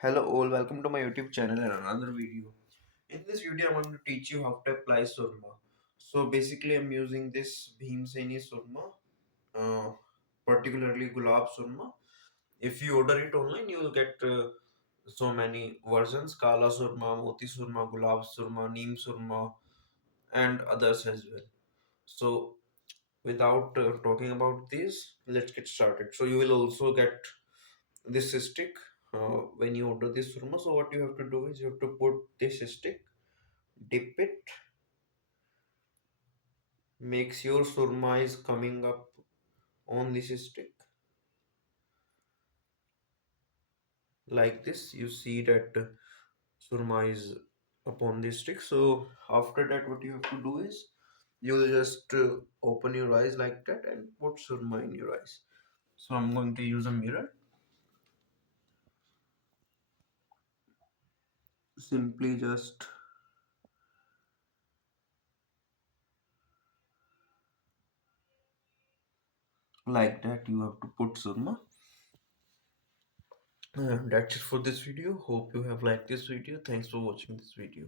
Hello all, welcome to my YouTube channel and another video. In this video, I'm going to teach you how to apply Surma. So basically, I'm using this Bhimseni Surma, particularly Gulab Surma. If you order it online, you will get so many versions: Kala Surma, Moti Surma, Gulab Surma, Neem Surma, and others as well. So without talking about these, let's get started. So you will also get this stick when you order this surma. So what you have to do is you have to put this stick, dip it, makes your surma is coming up on this stick like this. You see that surma is upon this stick. So after that, what you have to do is you'll just open your eyes like that and put surma in your eyes. So I'm going to use a mirror. Simply just like that, you have to put surma. That's it for this video. Hope you have liked this video. Thanks for watching this video.